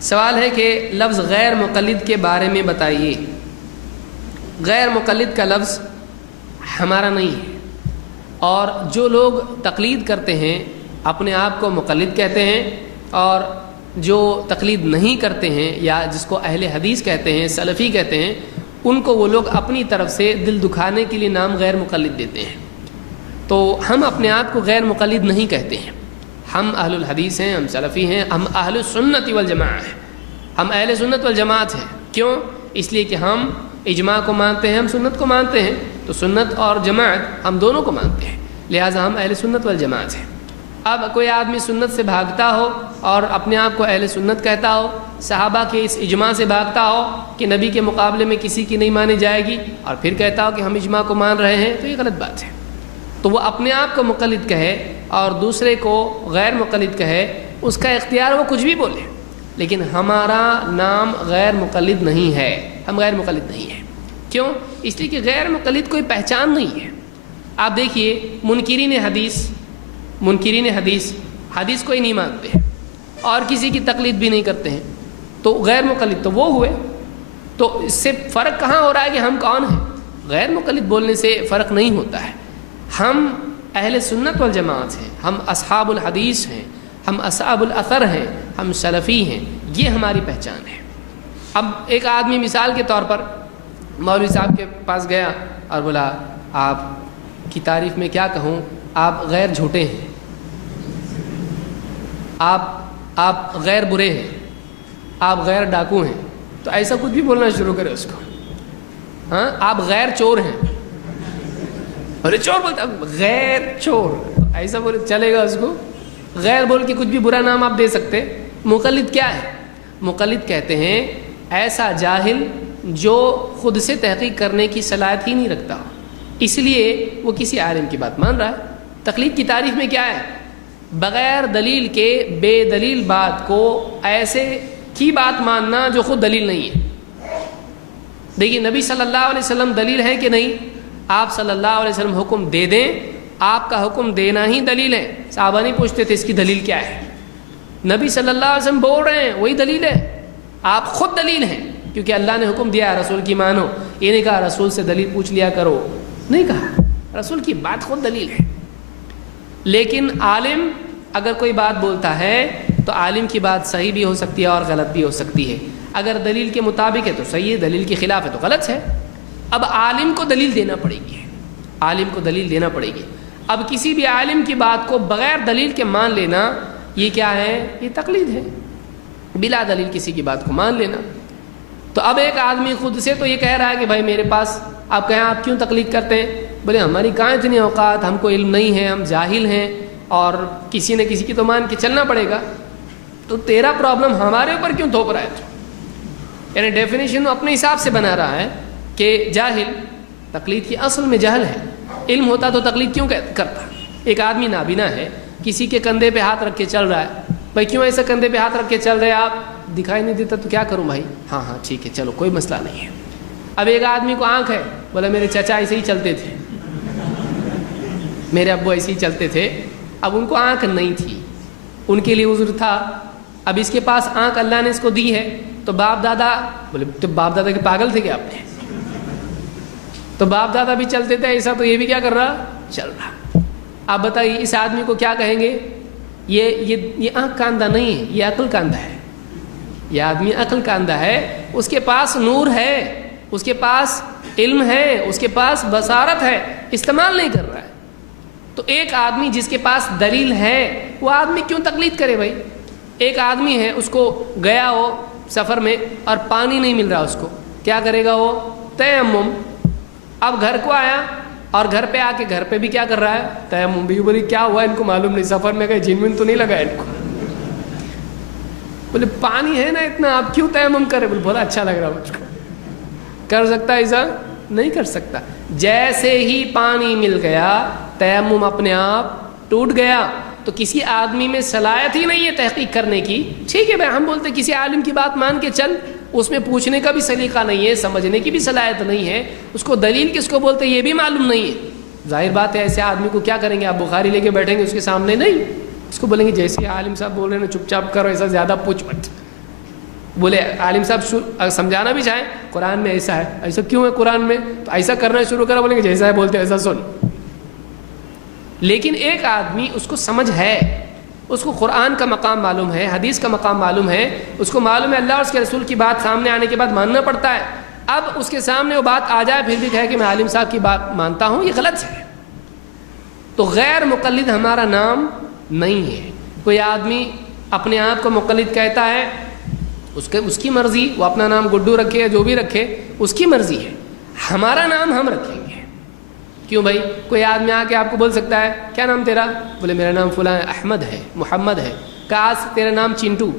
سوال ہے کہ لفظ غیر مقلد کے بارے میں بتائیے۔ غیر مقلد کا لفظ ہمارا نہیں ہے، اور جو لوگ تقلید کرتے ہیں اپنے آپ کو مقلد کہتے ہیں، اور جو تقلید نہیں کرتے ہیں یا جس کو اہل حدیث کہتے ہیں، سلفی کہتے ہیں، ان کو وہ لوگ اپنی طرف سے دل دکھانے کے لیے نام غیر مقلد دیتے ہیں۔ تو ہم اپنے آپ کو غیر مقلد نہیں کہتے ہیں، ہم اہل الحدیث ہیں، ہم سلفی ہیں، ہم اہل السنت والجماعہ ہیں، ہم اہل سنت والجماعت ہیں۔ کیوں؟ اس لیے کہ ہم اجماع کو مانتے ہیں، ہم سنت کو مانتے ہیں، تو سنت اور جماعت ہم دونوں کو مانتے ہیں، لہٰذا ہم اہل سنت والجماعت ہیں۔ اب کوئی آدمی سنت سے بھاگتا ہو اور اپنے آپ کو اہل سنت کہتا ہو، صحابہ کے اس اجماع سے بھاگتا ہو کہ نبی کے مقابلے میں کسی کی نہیں مانی جائے گی، اور پھر کہتا ہو کہ ہم اجماع کو مان رہے ہیں، تو یہ غلط بات ہے۔ تو وہ اپنے آپ کو مقلد کہے اور دوسرے کو غیر مقلد کہے، اس کا اختیار، وہ کچھ بھی بولے، لیکن ہمارا نام غیر مقلد نہیں ہے، ہم غیر مقلد نہیں ہیں۔ کیوں؟ اس لیے کہ غیر مقلد کوئی پہچان نہیں ہے۔ آپ دیکھیے منکرین حدیث حدیث کوئی نہیں مانتے ہیں اور کسی کی تقلید بھی نہیں کرتے ہیں، تو غیر مقلد تو وہ ہوئے۔ تو اس سے فرق کہاں ہو رہا ہے کہ ہم کون ہیں؟ غیر مقلد بولنے سے فرق نہیں ہوتا ہے۔ ہم اہل سنت والجماعت ہیں، ہم اصحاب الحدیث ہیں، ہم اصحاب الاثر ہیں، ہم سلفی ہیں، یہ ہماری پہچان ہے۔ اب ایک آدمی مثال کے طور پر مولوی صاحب کے پاس گیا اور بولا، آپ کی تعریف میں کیا کہوں، آپ غیر جھوٹے ہیں، آپ غیر برے ہیں، آپ غیر ڈاکو ہیں، تو ایسا کچھ بھی بولنا شروع کرے اس کو۔ ہاں، آپ غیر چور ہیں، ارے چور بولتا، غیر چور، ایسا بولے چلے گا اس کو؟ غیر بول کے کچھ بھی برا نام آپ دے سکتے۔ مقلد کیا ہے؟ مقلد کہتے ہیں ایسا جاہل جو خود سے تحقیق کرنے کی صلاحیت ہی نہیں رکھتا، اس لیے وہ کسی عالم کی بات مان رہا ہے۔ تقلید کی تعریف میں کیا ہے؟ بغیر دلیل کے بے دلیل بات کو ایسے کی بات ماننا جو خود دلیل نہیں ہے۔ دیکھیے، نبی صلی اللہ علیہ وسلم دلیل ہے کہ نہیں؟ آپ صلی اللہ علیہ وسلم حکم دے دیں، آپ کا حکم دینا ہی دلیل ہے۔ صحابہ نہیں پوچھتے تھے اس کی دلیل کیا ہے، نبی صلی اللہ علیہ وسلم بول رہے ہیں وہی دلیل ہے، آپ خود دلیل ہیں، کیونکہ اللہ نے حکم دیا رسول کی مانو۔ یہ نہیں کہا رسول سے دلیل پوچھ لیا کرو، نہیں کہا، رسول کی بات خود دلیل ہے۔ لیکن عالم اگر کوئی بات بولتا ہے تو عالم کی بات صحیح بھی ہو سکتی ہے اور غلط بھی ہو سکتی ہے۔ اگر دلیل کے مطابق ہے تو صحیح ہے، دلیل کے خلاف ہے تو غلط ہے۔ اب عالم کو دلیل دینا پڑے گی، عالم کو دلیل دینا پڑے گی۔ اب کسی بھی عالم کی بات کو بغیر دلیل کے مان لینا، یہ کیا ہے؟ یہ تقلید ہے، بلا دلیل کسی کی بات کو مان لینا۔ تو اب ایک آدمی خود سے تو یہ کہہ رہا ہے کہ بھائی میرے پاس، آپ کہیں آپ کیوں تقلید کرتے ہیں؟ بولے ہماری کہاں اتنی اوقات، ہم کو علم نہیں ہے، ہم جاہل ہیں، اور کسی نہ کسی کی تو مان کے چلنا پڑے گا۔ تو تیرا پرابلم ہمارے اوپر کیوں تھوپ رہا ہے تو؟ یعنی ڈیفینیشن اپنے حساب سے بنا رہا ہے کہ جاہل، تقلید کی اصل میں جہل ہے۔ علم ہوتا تو تقلید کیوں کرتا؟ ایک آدمی نابینا ہے، کسی کے کندھے پہ ہاتھ رکھ کے چل رہا ہے، بھائی کیوں ایسا کندھے پہ ہاتھ رکھ کے چل رہے آپ؟ دکھائی نہیں دیتا تو کیا کروں بھائی؟ ہاں ٹھیک ہے، چلو کوئی مسئلہ نہیں ہے۔ اب ایک آدمی کو آنکھ ہے، بولا میرے چچا ایسے ہی چلتے تھے، میرے ابو ایسے ہی چلتے تھے، اب ان کو آنکھ نہیں تھی، ان کے لیے عذر تھا۔ اب اس کے پاس آنکھ اللہ نے اس کو دی ہے، تو باپ دادا، بولے تو باپ دادا کے پاگل تھے کیا آپ نے؟ تو باپ دادا بھی چلتے تھے ایسا، تو یہ بھی کیا کر رہا؟ چل رہا۔ آپ بتائیے اس آدمی کو کیا کہیں گے؟ یہ آنکھ کا اندھا نہیں ہے، یہ عقل کا اندھا ہے۔ یہ آدمی عقل کا اندھا ہے، اس کے پاس نور ہے، اس کے پاس علم ہے، اس کے پاس بصارت ہے، استعمال نہیں کر رہا ہے۔ تو ایک آدمی جس کے پاس دلیل ہے، وہ آدمی کیوں تقلید کرے بھائی؟ ایک آدمی ہے، اس کو گیا ہو سفر میں اور پانی نہیں مل رہا، اس کو کیا کرے گا؟ وہ تیمم۔ اب گھر کو آیا اور گھر پہ آ کے گھر پہ بھی کیا کر رہا ہے؟ تیمم بھی۔ بولی کیا ہوا ان کو معلوم نہیں، سفر میں گئے، جن ون تو نہیں لگا ان کو؟ بولے پانی ہے نا اتنا، آپ کیوں تیمم کرے؟ بولا اچھا لگ رہا مجھ کو۔ کر سکتا ہے ایسا؟ نہیں کر سکتا۔ جیسے ہی پانی مل گیا، تیمم اپنے آپ ٹوٹ گیا۔ تو کسی آدمی میں صلاحیت ہی نہیں ہے تحقیق کرنے کی۔ ٹھیک ہے بھائی، ہم بولتے کسی عالم کی بات مان کے چل، اس میں پوچھنے کا بھی سلیقہ نہیں ہے، سمجھنے کی بھی صلاحیت نہیں ہے، اس کو دلیل کس کو بولتے یہ بھی معلوم نہیں ہے۔ ظاہر بات ہے ایسے آدمی کو کیا کریں گے؟ آپ بخاری لے کے بیٹھیں گے اس کے سامنے؟ نہیں، اس کو بولیں گے جیسے عالم صاحب بول رہے ہیں چپ چاپ کرو، ایسا زیادہ پوچھ مت۔ بولے عالم صاحب سمجھانا بھی چاہیں قرآن میں ایسا ہے، ایسا کیوں ہے قرآن میں، تو ایسا کرنا شروع کرا، بولیں گے جیسا ہے بولتے ایسا سن. لیکن ایک آدمی اس کو سمجھ ہے، اس کو قرآن کا مقام معلوم ہے، حدیث کا مقام معلوم ہے، اس کو معلوم ہے اللہ اور اس کے رسول کی بات سامنے آنے کے بعد ماننا پڑتا ہے. اب اس کے سامنے وہ بات آ جائے پھر بھی کہے کہ میں عالم صاحب کی بات مانتا ہوں، یہ غلط ہے. تو غیر مقلد ہمارا نام نہیں ہے. کوئی آدمی اپنے آپ کو مقلد کہتا ہے، اس کی مرضی، وہ اپنا نام گڈو رکھے یا جو بھی رکھے اس کی مرضی ہے. ہمارا نام ہم رکھیں گے. کیوں بھائی؟ کوئی آدمی آ کے آپ کو بول سکتا ہے کیا نام تیرا؟ بولے میرا نام فلاں احمد ہے، محمد ہے. کہا تیرا نام چنٹو.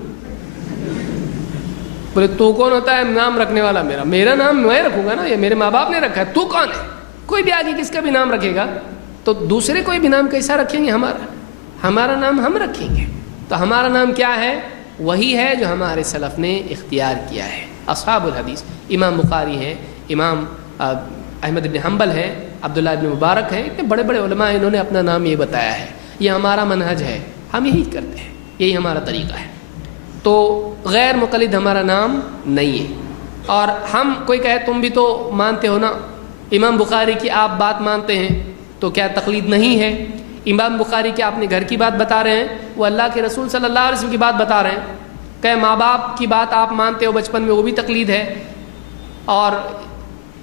بولے تو کون ہوتا ہے نام رکھنے والا؟ میرا نام میں رکھوں گا نا، یہ میرے ماں باپ نے رکھا ہے، تو کون ہے؟ کوئی بھی آگے کس کا بھی نام رکھے گا تو دوسرے کوئی بھی نام کیسا رکھیں گے؟ ہمارا نام ہم رکھیں گے. تو ہمارا نام کیا ہے؟ وہی ہے جو ہمارے سلف نے اختیار کیا ہے. اصحاب الحدیث امام بخاری ہیں، امام احمد بن حنبل ہیں، عبداللہ بن مبارک ہیں، اتنے بڑے بڑے علماء ہیں، انہوں نے اپنا نام یہ بتایا ہے. یہ ہمارا منہج ہے، ہم یہی کرتے ہیں، یہی ہمارا طریقہ ہے. تو غیر مقلد ہمارا نام نہیں ہے. اور ہم کوئی کہے تم بھی تو مانتے ہو نا امام بخاری کی، آپ بات مانتے ہیں تو کیا تقلید نہیں ہے؟ امام بخاری کے اپنے گھر کی بات بتا رہے ہیں، وہ اللہ کے رسول صلی اللہ علیہ وسلم کی بات بتا رہے ہیں. کہ ماں باپ کی بات آپ مانتے ہو بچپن میں، وہ بھی تقلید ہے. اور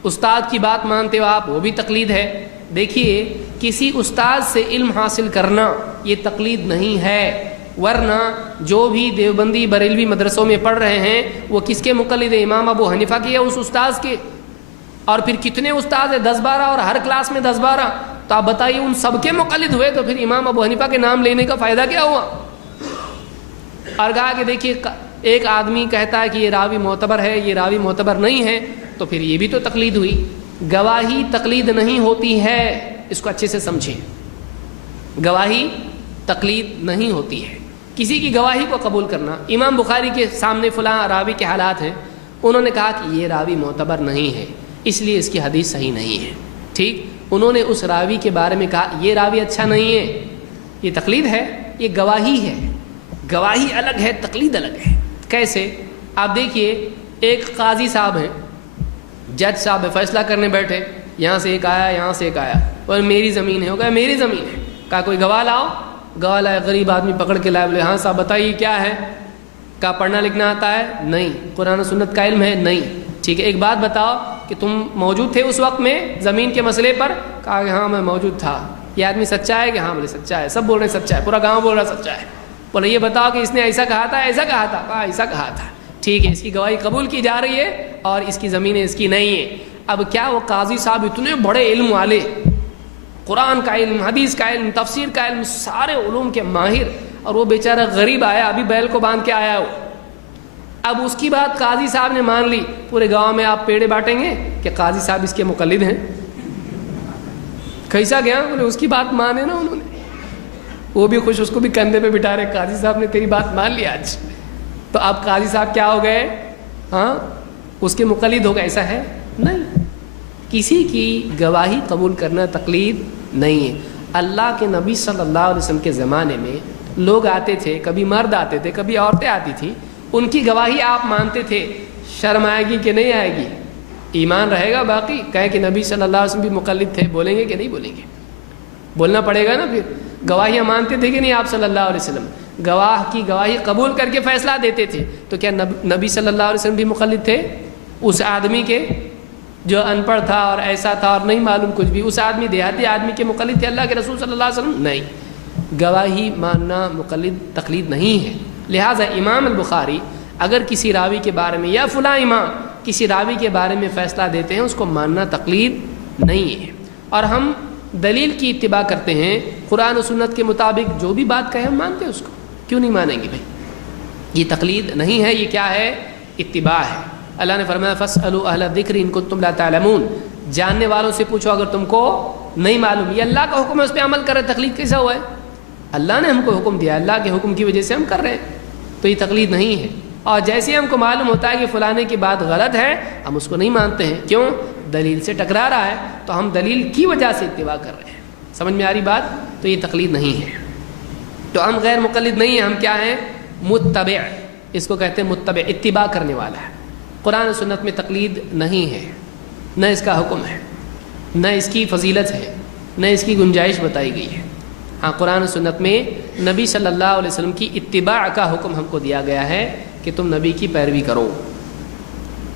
استاد کی بات مانتے ہو آپ، وہ بھی تقلید ہے. دیکھیے کسی استاد سے علم حاصل کرنا یہ تقلید نہیں ہے. ورنہ جو بھی دیوبندی بریلوی مدرسوں میں پڑھ رہے ہیں وہ کس کے مقلد ہیں؟ امام ابو حنیفہ کے یا اس استاذ کے؟ اور پھر کتنے استاد ہیں؟ 10-12، اور ہر کلاس میں 10-12. تو آپ بتائیے ان سب کے مقلد ہوئے تو پھر امام ابو حنیفہ کے نام لینے کا فائدہ کیا ہوا؟ اور کہا کہ دیکھیے ایک آدمی کہتا ہے کہ یہ راوی معتبر ہے، یہ راوی معتبر نہیں ہے، تو پھر یہ بھی تو تقلید ہوئی. گواہی تقلید نہیں ہوتی ہے، اس کو اچھے سے سمجھیں. گواہی تقلید نہیں ہوتی ہے. کسی کی گواہی کو قبول کرنا، امام بخاری کے سامنے فلاں راوی کے حالات ہیں، انہوں نے کہا کہ یہ راوی معتبر نہیں ہے اس لیے اس کی حدیث صحیح نہیں ہے. ٹھیک، انہوں نے اس راوی کے بارے میں کہا یہ راوی اچھا نہیں ہے، یہ تقلید ہے؟ یہ گواہی ہے. گواہی الگ ہے، تقلید الگ ہے. کیسے؟ آپ دیکھیے ایک قاضی صاحب ہیں، جج صاحب ہے، فیصلہ کرنے بیٹھے، یہاں سے ایک آیا یہاں سے ایک آیا، اور میری زمین ہے. ہو گیا میری زمین ہے. کہا کوئی گواہ لاؤ. گواہ لائے، غریب آدمی پکڑ کے لائے. بولے ہاں صاحب بتائیے کیا ہے؟ کہا پڑھنا لکھنا آتا ہے؟ نہیں. قرآن و سنت کا علم ہے؟ نہیں. ٹھیک ہے ایک بات بتاؤ کہ تم موجود تھے اس وقت میں زمین کے مسئلے پر؟ کہا کہ ہاں میں موجود تھا. یہ آدمی سچا ہے کہ ہاں؟ بولے سچا ہے. سب بول رہے ہیں سچا ہے، پورا گاؤں بول رہا سچا ہے. بولے یہ بتاؤ کہ اس نے ایسا کہا تھا ایسا کہا تھا؟ کہا ایسا کہا تھا. ٹھیک ہے اس کی گواہی قبول کی جا رہی ہے اور اس کی زمینیں اس کی نہیں ہے. اب کیا وہ قاضی صاحب اتنے بڑے علم والے، قرآن کا علم، حدیث کا علم، تفسیر کا علم، سارے علوم کے ماہر، اور وہ بیچارہ غریب آیا ابھی بیل کو باندھ کے آیا ہو. اب اس کی بات قاضی صاحب نے مان لی، پورے گاؤں میں آپ پیڑے بانٹیں گے کہ قاضی صاحب اس کے مقلد ہیں؟ کیسا گیا؟ بولے اس کی بات مانے نا انہوں نے، وہ بھی خوش، اس کو بھی کندھے پہ بٹھا رہے، قاضی صاحب نے تیری بات مان لی آج. تو اب قاضی صاحب کیا ہو گئے؟ ہاں اس کے مقلد ہو گئے؟ ایسا ہے نہیں. کسی کی گواہی قبول کرنا تقلید نہیں ہے. اللہ کے نبی صلی اللہ علیہ وسلم کے زمانے میں لوگ آتے تھے، کبھی مرد آتے تھے کبھی عورتیں آتی تھیں، ان کی گواہی آپ مانتے تھے. شرم آئے گی کہ نہیں آئے گی؟ ایمان رہے گا باقی؟ کہیں کہ نبی صلی اللہ علیہ وسلم بھی مقلد تھے، بولیں گے کہ نہیں بولیں گے؟ بولنا پڑے گا نا. پھر گواہیاں مانتے تھے کہ نہیں آپ صلی اللہ علیہ وسلم؟ گواہ کی گواہی قبول کر کے فیصلہ دیتے تھے. تو کیا نبی صلی اللہ علیہ وسلم بھی مقلد تھے اس آدمی کے جو ان پڑھ تھا اور ایسا تھا اور نہیں معلوم کچھ بھی؟ اس آدمی دیہاتی آدمی کے مقلد تھے اللہ کے رسول صلی اللہ علیہ وسلم؟ نہیں. گواہی ماننا مقلد تقلید نہیں ہے. لہٰذا امام البخاری اگر کسی راوی کے بارے میں یا فلاں امام کسی راوی کے بارے میں فیصلہ دیتے ہیں، اس کو ماننا تقلید نہیں ہے. اور ہم دلیل کی اتباع کرتے ہیں، قرآن و سنت کے مطابق جو بھی بات کہے ہم مانتے ہیں اس کو. کیوں نہیں مانیں گے بھائی؟ یہ تقلید نہیں ہے، یہ کیا ہے؟ اتباع ہے. اللہ نے فرمایا فاسألوا اہل الذکر ان کنتم لا تعلمون، جاننے والوں سے پوچھو اگر تم کو نہیں معلوم. یہ اللہ کا حکم ہے، اس پہ عمل کرے. تقلید کیسا ہوا ہے؟ اللہ نے ہم کو حکم دیا، اللہ کے حکم کی وجہ سے ہم کر رہے ہیں، تو یہ تقلید نہیں ہے. اور جیسے ہم کو معلوم ہوتا ہے کہ فلانے کی بات غلط ہے، ہم اس کو نہیں مانتے ہیں. کیوں؟ دلیل سے ٹکرا رہا ہے، تو ہم دلیل کی وجہ سے اتباع کر رہے ہیں. سمجھ میں آ رہی بات؟ تو یہ تقلید نہیں ہے. تو ہم غیر مقلد نہیں ہیں، ہم کیا ہیں؟ متبع. اس کو کہتے ہیں متبع، اتباع کرنے والا ہے. قرآن و سنت میں تقلید نہیں ہے، نہ اس کا حکم ہے، نہ اس کی فضیلت ہے، نہ اس کی گنجائش بتائی گئی ہے. ہاں قرآن و سنت میں نبی صلی اللہ علیہ وسلم کی اتباع کا حکم ہم کو دیا گیا ہے کہ تم نبی کی پیروی کرو.